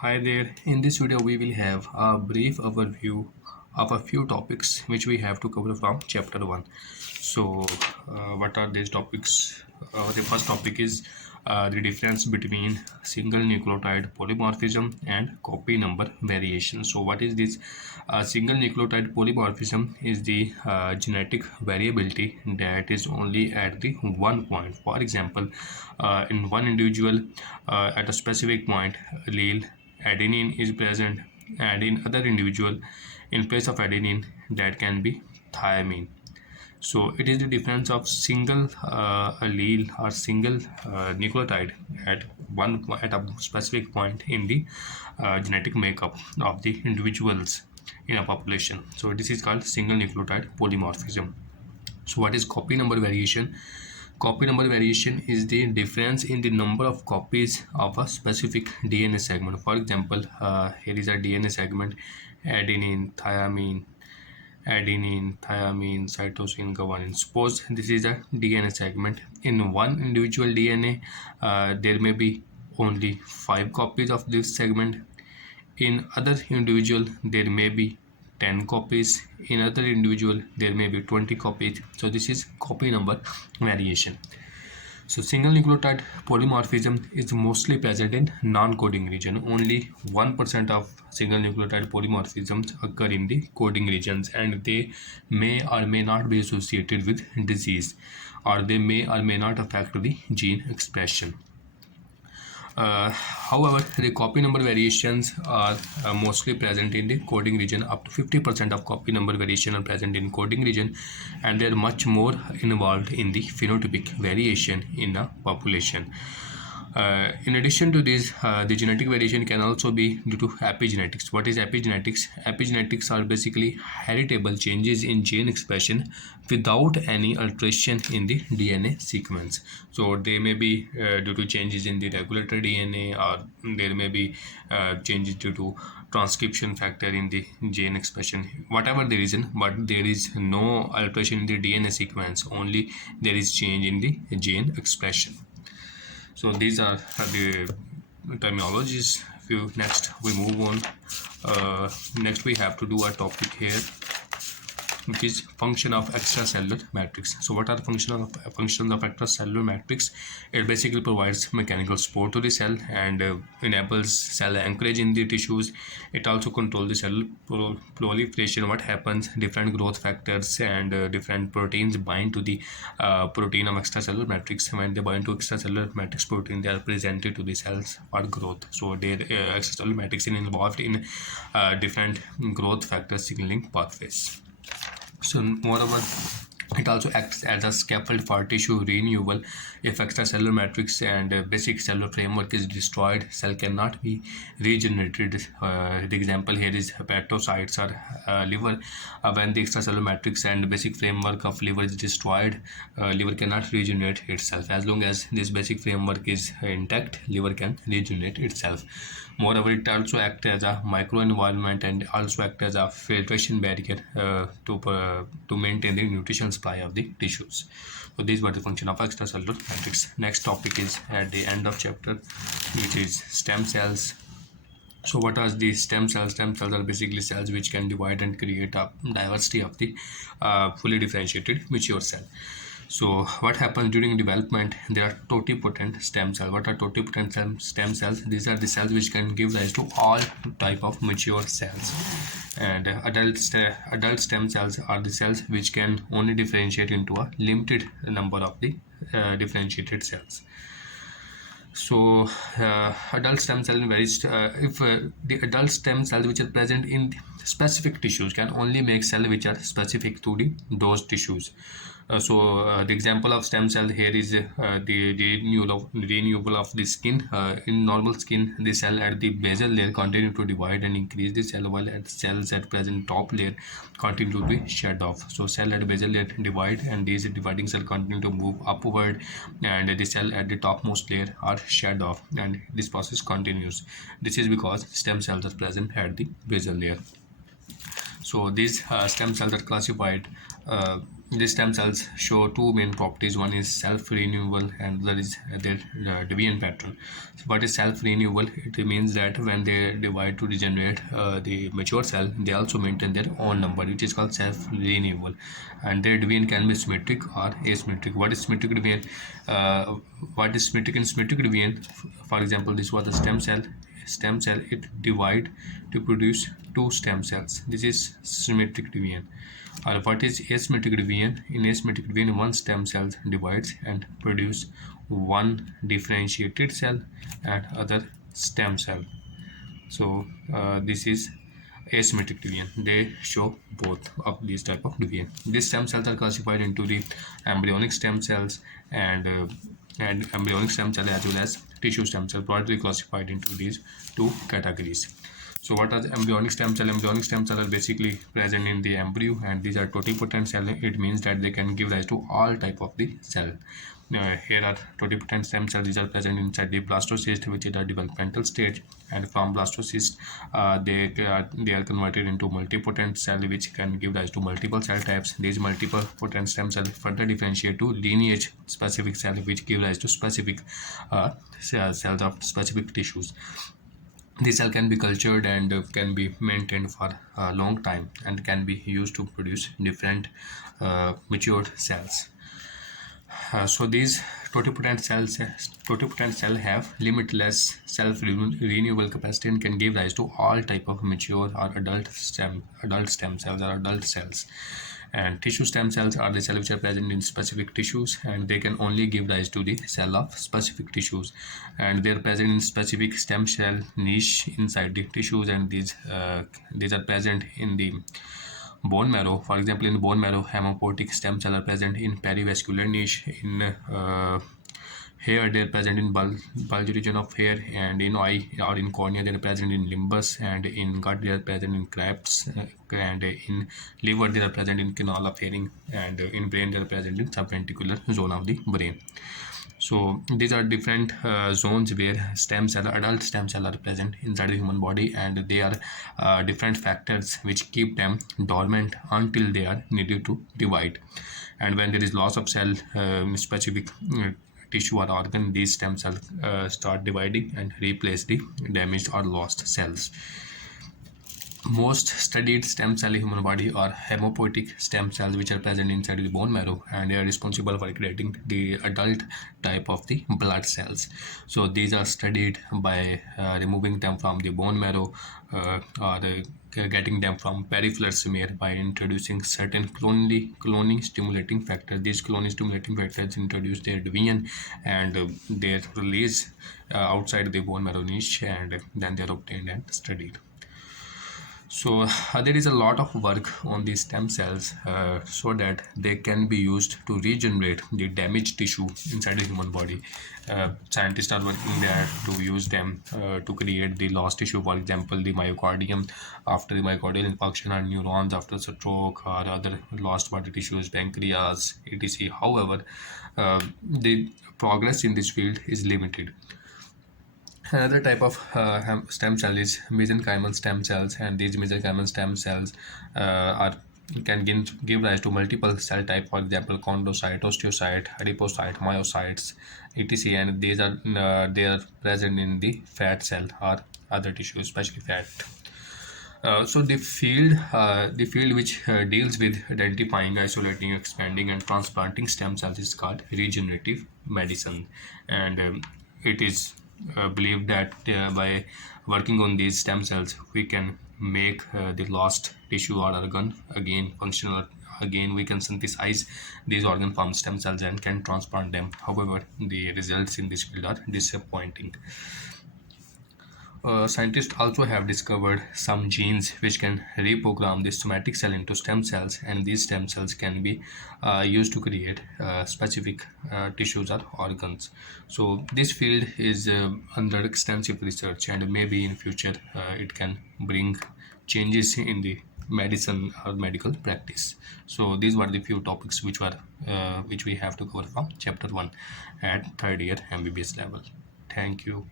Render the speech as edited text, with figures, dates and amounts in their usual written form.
Hi there. In this video, we will have a brief overview of a few topics which we have to cover from chapter 1. What are these topics? The first topic is the difference between single nucleotide polymorphism and copy number variation. So, what is this? Single nucleotide polymorphism is the genetic variability that is only at the one point. For example, in one individual, at a specific point, allele adenine is present, and in other individual in place of adenine that can be thiamine. So it is the difference of single allele or single nucleotide at a specific point in the genetic makeup of the individuals in a population. So this is called single nucleotide polymorphism. So what is copy number variation? Copy number variation is the difference in the number of copies of a specific DNA segment. For example, here is a DNA segment: adenine, thiamine, cytosine, guanine. Suppose this is a DNA segment. In one individual DNA, there may be only 5 copies of this segment. In other individual, there may be 10 copies. In other individual, there may be 20 copies. So this is copy number variation. So single nucleotide polymorphism is mostly present in non-coding region. Only 1% of single nucleotide polymorphisms occur in the coding regions, and they may or may not be associated with disease, or they may or may not affect the gene expression. However, the copy number variations are mostly present in the coding region. Up to 50% of copy number variation are present in coding region, and they are much more involved in the phenotypic variation in a population. In addition to this, the genetic variation can also be due to epigenetics. What is epigenetics? Epigenetics are basically heritable changes in gene expression without any alteration in the DNA sequence. So they may be due to changes in the regulatory DNA, or there may be changes due to transcription factor in the gene expression. Whatever the reason, but there is no alteration in the DNA sequence, only there is change in the gene expression. So these are the terminologies. Next we move on. Next we have to do a topic here, which is function of extracellular matrix. So what are the functions of extracellular matrix? It basically provides mechanical support to the cell and enables cell anchorage in the tissues. It also controls the cell proliferation. What happens? Different growth factors and different proteins bind to the protein of extracellular matrix. When they bind to extracellular matrix protein, they are presented to the cells for growth. So their extracellular matrix is involved in different growth factor signaling pathways. So moreover, it also acts as a scaffold for tissue renewal. If extracellular matrix and basic cellular framework is destroyed, cell cannot be regenerated. The example here is hepatocytes or liver. When the extracellular matrix and basic framework of liver is destroyed, liver cannot regenerate itself. As long as this basic framework is intact, liver can regenerate itself. Moreover, it also acts as a microenvironment and also acts as a filtration barrier to maintain the nutrition supply of the tissues. So these were the function of extracellular matrix. Next topic is at the end of chapter, which is stem cells. So what are the stem cells? Stem cells are basically cells which can divide and create a diversity of the fully differentiated mature cell. So what happens during development? There are totipotent stem cells. What are totipotent stem cells? These are the cells which can give rise to all type of mature cells. And adult stem cells are the cells which can only differentiate into a limited number of the differentiated cells. So adult stem cell the adult stem cells which are present in specific tissues can only make cells which are specific to those tissues. The example of stem cell here is the renewal of the skin. In normal skin, the cell at the basal layer continue to divide and increase the cell, while at cells at present top layer continue to be shed off. So cell at basal layer divide, and these dividing cell continue to move upward, and the cell at the topmost layer are shed off, and this process continues. This is because stem cells are present at the basal layer. So these stem cells are classified these stem cells show two main properties. One is self-renewal and the other is their deviant pattern. So what is self-renewal? It means that when they divide to regenerate the mature cell, they also maintain their own number, which is called self-renewal. And their deviant can be symmetric or asymmetric. What is symmetric deviant? What is symmetric and symmetric deviant? For example, this was a stem cell. It divide to produce two stem cells. This is symmetric deviant. Or what is asymmetric deviant? In asymmetric deviant, one stem cell divides and produce one differentiated cell and other stem cell. So this is asymmetric deviant. They show both of these type of deviant. These stem cells are classified into the embryonic stem cells and embryonic stem cell as well as tissue stem cell, broadly classified into these two categories. So what are the embryonic stem cell? Embryonic stem cell are basically present in the embryo, and these are totipotent cell. It means that they can give rise to all type of the cell. Here are totipotent stem cells. These are present inside the blastocyst, which is a developmental stage, and from blastocyst they are converted into multipotent cell, which can give rise to multiple cell types. These multiple potent stem cells further differentiate to lineage specific cell, which give rise to specific cells of specific tissues. This cell can be cultured and can be maintained for a long time and can be used to produce different matured cells. So these totipotent cell have limitless self-renewal capacity and can give rise to all type of mature or adult stem cells or adult cells. And tissue stem cells are the cells which are present in specific tissues, and they can only give rise to the cell of specific tissues, and they are present in specific stem cell niche inside the tissues, and these are present in the bone marrow. For example, in bone marrow, hematopoietic stem cells are present in perivascular niche. In hair, they are present in bulge region of hair, and in eye or in cornea, they are present in limbus, and in gut, they are present in clefts, and in liver, they are present in canal of hearing, and in brain, they are present in subventricular zone of the brain. So these are different zones where adult stem cell are present inside the human body, and they are different factors which keep them dormant until they are needed to divide. And when there is loss of cell specific tissue or organ, these stem cells start dividing and replace the damaged or lost cells. Most studied stem cell in human body are hematopoietic stem cells, which are present inside the bone marrow, and they are responsible for creating the adult type of the blood cells. So these are studied by removing them from the bone marrow or getting them from peripheral smear by introducing certain cloning stimulating factors. These cloning stimulating factors introduce their division and their release outside the bone marrow niche, and then they are obtained and studied. So there is a lot of work on these stem cells so that they can be used to regenerate the damaged tissue inside the human body. Scientists are working there to use them to create the lost tissue. For example, the myocardium after the myocardial infarction, or neurons after stroke, or other lost body tissues, pancreas, etc. However, the progress in this field is limited. Another type of stem cell is mesenchymal stem cells, and these mesenchymal stem cells can give rise to multiple cell type. For example, chondrocyte, osteocyte, adipocyte, myocytes, etc. And these are they are present in the fat cell or other tissues, especially fat. So the field which deals with identifying, isolating, expanding, and transplanting stem cells is called regenerative medicine, and it is believed that by working on these stem cells, we can make the lost tissue or organ again functional. Again, we can synthesize these organ from stem cells and can transplant them. However, the results in this field are disappointing. Scientists also have discovered some genes which can reprogram the somatic cell into stem cells, and these stem cells can be used to create specific tissues or organs. So this field is under extensive research, and maybe in future it can bring changes in the medicine or medical practice. So these were the few topics which we have to cover from chapter 1 at third year MBBS level. Thank you.